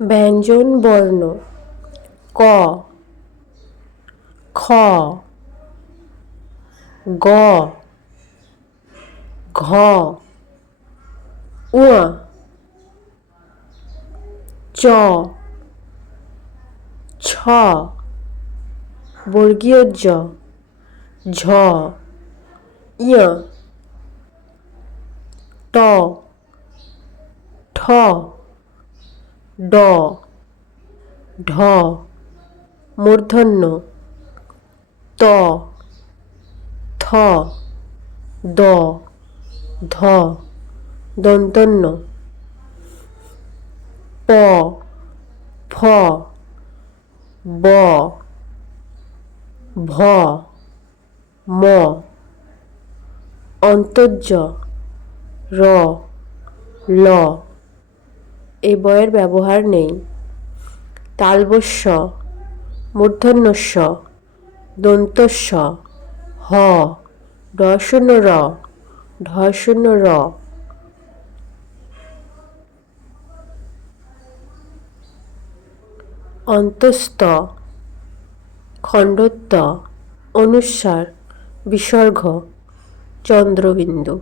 ব্যঞ্জন বর্ণ। ক। খ। গ। ঘ। উয়া চ। ছ। বর্গীয় জ। ঝ। ইয় ট। ঠ। ড। ঢ। মূর্ধন্য। ত। থ। দ। ধ। দন্তন্য। প। ফ। ব। ভ। ম। অন্তর্য। র। ল। এই বয়ের ব্যবহার নেই। তালবস্য মূর্ধন্যস্য, দন্তস্য, হ ডশূন্য র ঢশূন্য র অন্তস্থ, খণ্ডত্ব অনুস্বার বিসর্গ, চন্দ্রবিন্দু।